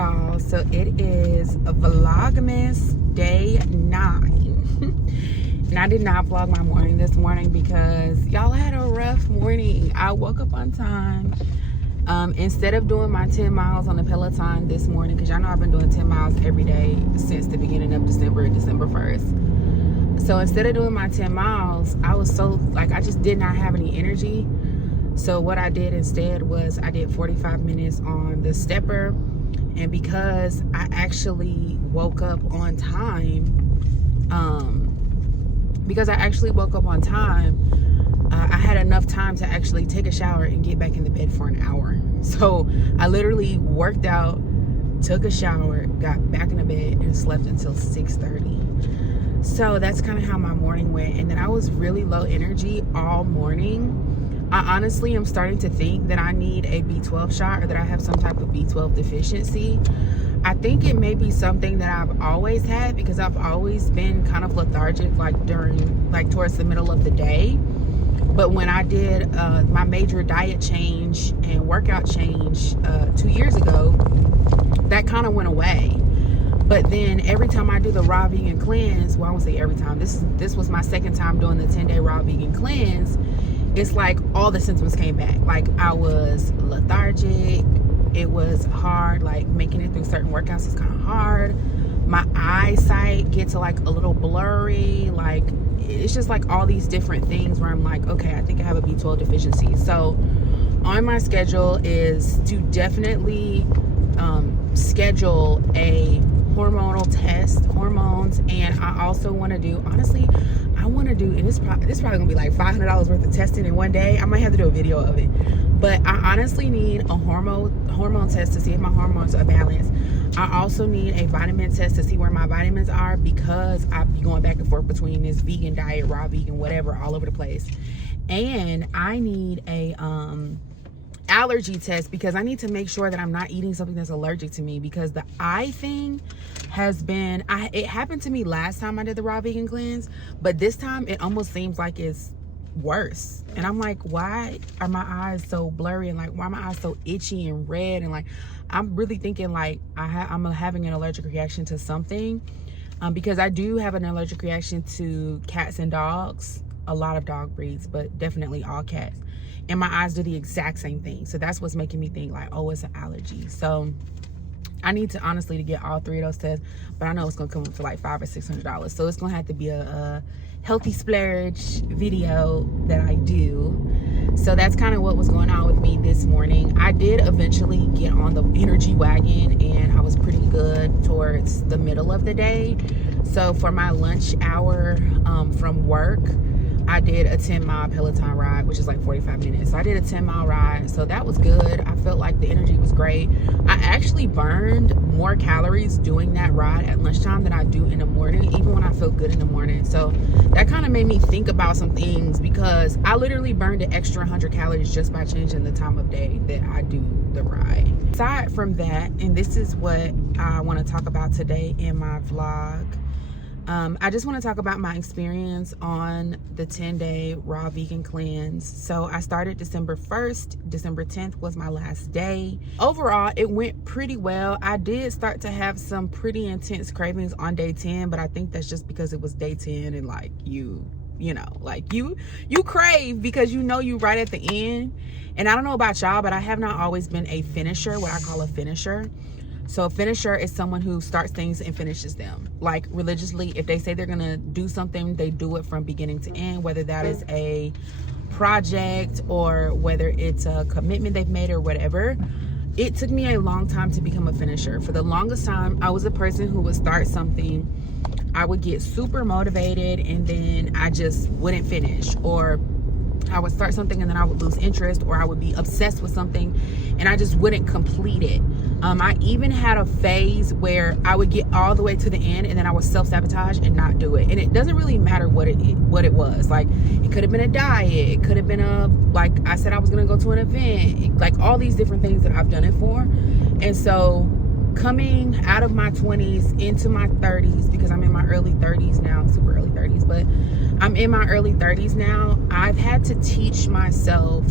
y'all. So it is a Vlogmas day 9. And I did not vlog my morning this morning because y'all had a rough morning. I woke up on time. Instead of doing my 10 miles on the Peloton this morning, because y'all know I've been doing 10 miles every day since the beginning of December 1st. So instead of doing my 10 miles, I was so, like, I just did not have any energy. So what I did instead was I did 45 minutes on the stepper. And because I actually woke up on time, I had enough time to actually take a shower and get back in the bed for an hour. So I literally worked out, took a shower, got back in the bed, and slept until 6:30. So that's kind of how my morning went. And then I was really low energy all morning. I honestly am starting to think that I need a B12 shot, or that I have some type of B12 deficiency. I think it may be something that I've always had, because I've always been kind of lethargic, towards the middle of the day. But when I did my major diet change and workout change 2 years ago, that kind of went away. But then every time I do the raw vegan cleanse, well, I won't say every time, this was my second time doing the 10-day raw vegan cleanse, it's like all the symptoms came back. Like, I was lethargic, it was hard, like making it through certain workouts is kind of hard. My eyesight gets like a little blurry, like it's just like all these different things where I'm like, okay, I think I have a B12 deficiency. So on my schedule is to definitely schedule a hormonal test, hormones, and I also want to do, honestly, I want to do, and this probably gonna be like $500 worth of testing in one day. I might have to do a video of it, but I honestly need a hormone test to see if my hormones are balanced. I also need a vitamin test to see where my vitamins are, because I be going back and forth between this vegan diet, raw vegan, whatever, all over the place. And I need a allergy test, because I need to make sure that I'm not eating something that's allergic to me, because the eye thing has been, it happened to me last time I did the raw vegan cleanse, but this time it almost seems like it's worse. And I'm like, why are my eyes so blurry, and like, why are my eyes so itchy and red? And like, I'm really thinking like I'm having an allergic reaction to something, because I do have an allergic reaction to cats and dogs, a lot of dog breeds, but definitely all cats. And my eyes do the exact same thing. So that's what's making me think like, oh, it's an allergy. So I need to honestly to get all 3 of those tests, but I know it's gonna come up to like $500 or $600. So it's gonna have to be a healthy splurge video that I do. So that's kind of what was going on with me this morning. I did eventually get on the energy wagon, and I was pretty good towards the middle of the day. So for my lunch hour from work, I did a 10-mile Peloton ride, which is like 45 minutes. So I did a 10-mile ride, so that was good. I felt like the energy was great. I actually burned more calories doing that ride at lunchtime than I do in the morning, even when I feel good in the morning. So that kind of made me think about some things, because I literally burned an extra 100 calories just by changing the time of day that I do the ride. Aside from that, and this is what I want to talk about today in my vlog, I just want to talk about my experience on the 10-day raw vegan cleanse. So I started December 1st. December 10th was my last day. Overall, it went pretty well. I did start to have some pretty intense cravings on day 10, but I think that's just because it was day 10, and like you know, like you crave because you know you right at the end. And I don't know about y'all, but I have not always been a finisher, what I call a finisher. So a finisher is someone who starts things and finishes them. Like religiously, if they say they're gonna do something, they do it from beginning to end, whether that is a project or whether it's a commitment they've made or whatever. It took me a long time to become a finisher. For the longest time, I was a person who would start something, I would get super motivated, and then I just wouldn't finish, or I would start something and then I would lose interest, or I would be obsessed with something and I just wouldn't complete it. I even had a phase where I would get all the way to the end and then I would self-sabotage and not do it. And it doesn't really matter what it was. Like, it could have been a diet, it could have been like I said I was gonna go to an event, like all these different things that I've done it for. And so coming out of my 20s into my 30s, because I'm in my early 30s now, super early 30s, but I'm in my early 30s now, I've had to teach myself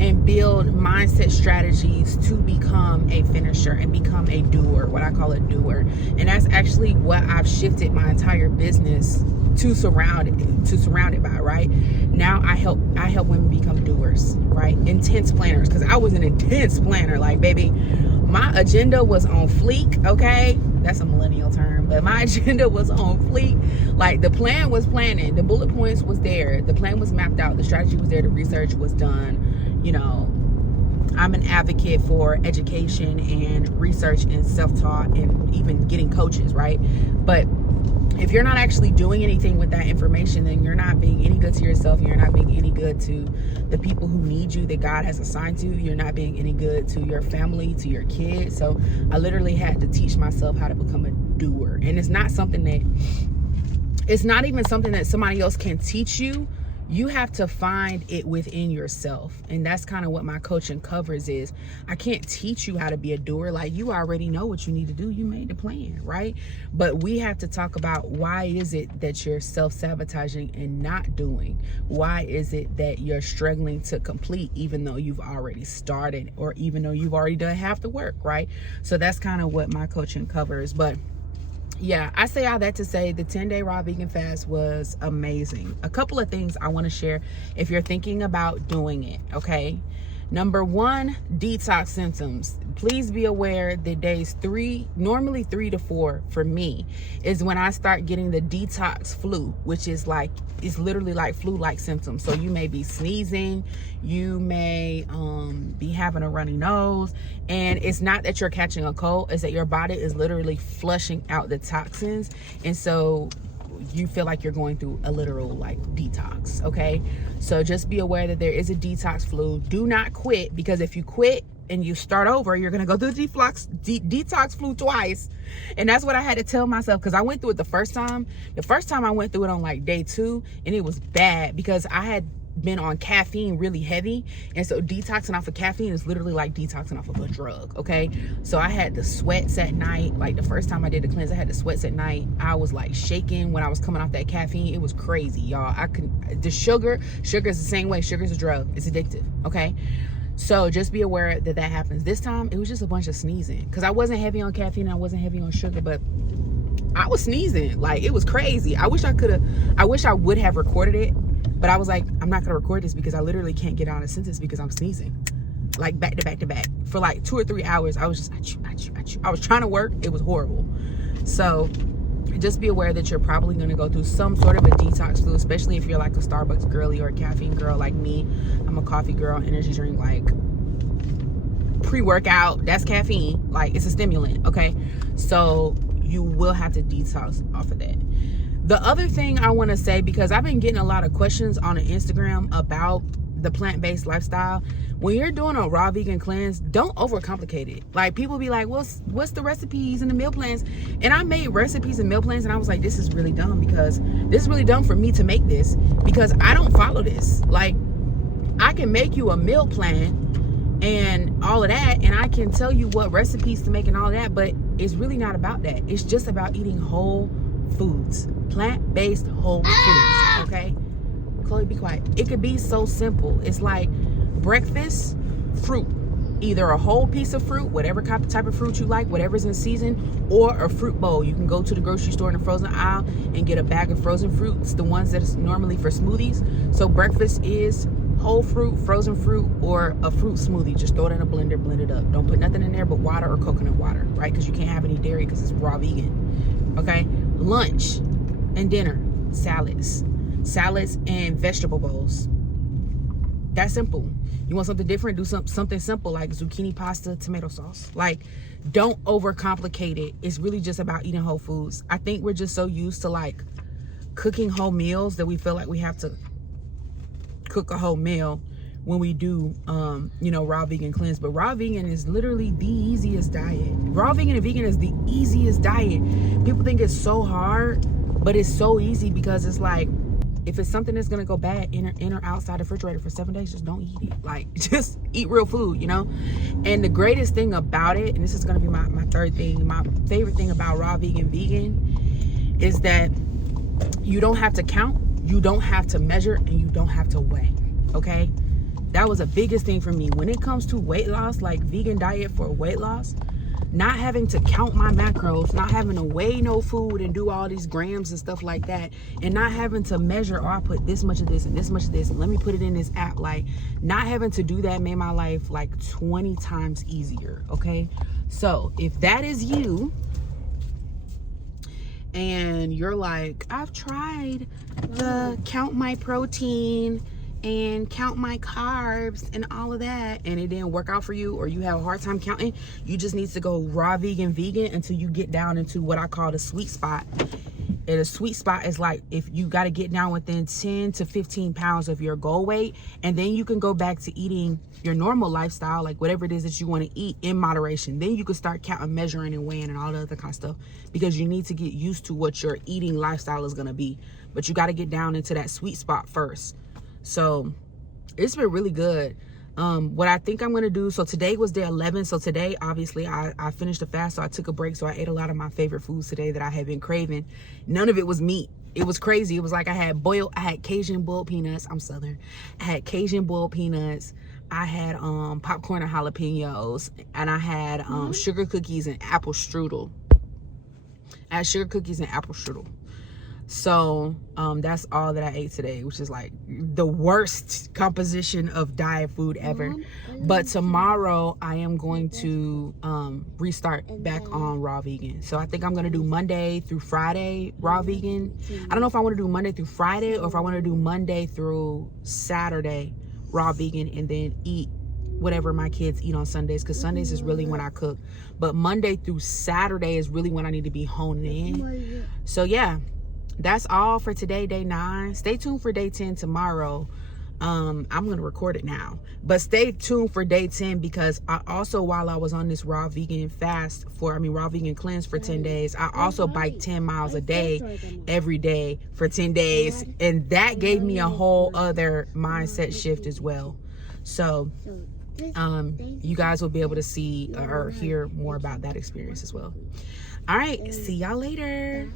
and build mindset strategies to become a finisher and become a doer, what I call a doer. And that's actually what I've shifted my entire business to surround it by, right? Now I help women become doers, right? Intense planners, because I was an intense planner. Like, baby, my agenda was on fleek, okay? That's a millennial term, but my agenda was on fleek. Like, the plan was planning, the bullet points was there, the plan was mapped out, the strategy was there, the research was done. You know, I'm an advocate for education and research and self-taught and even getting coaches, right? But if you're not actually doing anything with that information, then you're not being any good to yourself. You're not being any good to the people who need you, that God has assigned to you. You're not being any good to your family, to your kids. So I literally had to teach myself how to become a doer. And it's not even something that somebody else can teach you. You have to find it within yourself. And that's kind of what my coaching covers is. I can't teach you how to be a doer. Like, you already know what you need to do. You made the plan, right? But we have to talk about, why is it that you're self-sabotaging and not doing? Why is it that you're struggling to complete even though you've already started, or even though you've already done half the work, right? So that's kind of what my coaching covers. But yeah, I say all that to say the 10-day raw vegan fast was amazing. A couple of things I want to share if you're thinking about doing it, okay? Number one, detox symptoms. Please be aware that days 3, normally 3 to 4 for me, is when I start getting the detox flu, which is like, it's literally like flu-like symptoms. So you may be sneezing, you may be having a runny nose, and it's not that you're catching a cold, it's that your body is literally flushing out the toxins. And so you feel like you're going through a literal like detox, okay? So just be aware that there is a detox flu. Do not quit, because if you quit and you start over, you're gonna go through the detox flu twice. And that's what I had to tell myself, because I went through it the first time. The first time I went through it on like day 2, and it was bad because I had been on caffeine really heavy, and so detoxing off of caffeine is literally like detoxing off of a drug, okay? So I had the sweats at night. Like, the first time I did the cleanse, I had the sweats at night. I was like shaking when I was coming off that caffeine. It was crazy, y'all. The sugar is the same way. Sugar is a drug. It's addictive, okay? So just be aware that happens. This time it was just a bunch of sneezing, because I wasn't heavy on caffeine and I wasn't heavy on sugar, but I was sneezing. Like, it was crazy. I wish I would have recorded it. But I was like, I'm not gonna record this because I literally can't get out a sentence because I'm sneezing. Like, back to back to back. For like 2 or 3 hours, I was just, achoo. I was trying to work. It was horrible. So just be aware that you're probably gonna go through some sort of a detox flu, especially if you're like a Starbucks girly or a caffeine girl like me. I'm a coffee girl, energy drink, like pre-workout, that's caffeine. Like, it's a stimulant, okay? So you will have to detox off of that. The other thing I want to say, because I've been getting a lot of questions on Instagram about the plant-based lifestyle. When you're doing a raw vegan cleanse, don't overcomplicate it. Like, people be like, what's the recipes and the meal plans? And I made recipes and meal plans, and I was like, this is really dumb, because this is really dumb for me to make this, because I don't follow this. Like, I can make you a meal plan and all of that, and I can tell you what recipes to make and all of that, but it's really not about that. It's just about eating whole foods, plant-based whole foods, okay? Chloe, be quiet. It could be so simple. It's like breakfast, fruit, either a whole piece of fruit, whatever type of fruit you like, whatever's in season, or a fruit bowl. You can go to the grocery store in the frozen aisle and get a bag of frozen fruits, the ones that is normally for smoothies. So breakfast is whole fruit, frozen fruit, or a fruit smoothie. Just throw it in a blender, blend it up. Don't put nothing in there but water or coconut water, right? Because you can't have any dairy because it's raw vegan, okay? Lunch and dinner, salads and vegetable bowls. That's simple. You want something different, do something simple like zucchini pasta, tomato sauce. Like, don't overcomplicate it. It's really just about eating whole foods. I think we're just so used to like cooking whole meals that we feel like we have to cook a whole meal when we do raw vegan cleanse. But raw vegan is literally the easiest diet. Raw vegan and vegan is the easiest diet. People think it's so hard, but it's so easy, because it's like, if it's something that's gonna go bad in or outside the refrigerator for 7 days, just don't eat it. Like, just eat real food, you know? And the greatest thing about it, and this is gonna be my third thing, my favorite thing about raw vegan is that you don't have to count, you don't have to measure, and you don't have to weigh, okay? That was the biggest thing for me. When it comes to weight loss, like vegan diet for weight loss, not having to count my macros, not having to weigh no food and do all these grams and stuff like that, and not having to measure, oh, I put this much of this and this much of this, and let me put it in this app. Like, not having to do that made my life like 20 times easier, okay? So if that is you, and you're like, I've tried the count my protein and count my carbs and all of that, and it didn't work out for you, or you have a hard time counting, you just need to go raw vegan until you get down into what I call the sweet spot. And a sweet spot is like, if you got to get down within 10 to 15 pounds of your goal weight, and then you can go back to eating your normal lifestyle, like whatever it is that you want to eat in moderation. Then you can start counting, measuring, and weighing and all the other kind of stuff, because you need to get used to what your eating lifestyle is going to be. But you got to get down into that sweet spot first. So it's been really good. What I think I'm going to do, so today was day 11. So today, obviously, I finished the fast, so I took a break. So I ate a lot of my favorite foods today that I had been craving. None of it was meat. It was crazy. It was like I had Cajun boiled peanuts. I'm Southern. I had Cajun boiled peanuts. I had popcorn and jalapenos. And I had sugar cookies and apple strudel. So that's all that I ate today, which is like the worst composition of diet food ever. But tomorrow I am going to restart back on raw vegan. So I think I'm going to do Monday through Friday raw vegan. I don't know if I want to do Monday through Friday, or if I want to do Monday through Saturday raw vegan, and then eat whatever my kids eat on Sundays, because Sundays is really when I cook. But Monday through Saturday is really when I need to be honing in. So yeah, that's all for today, day 9. Stay tuned for day 10 tomorrow. I'm gonna record it now, but stay tuned for day 10, because I also, while I was on this raw vegan cleanse for 10 days, I also bike 10 miles a day every day for 10 days, and that gave me a whole other mindset shift as well. So you guys will be able to see or hear more about that experience as well. All right, see y'all later.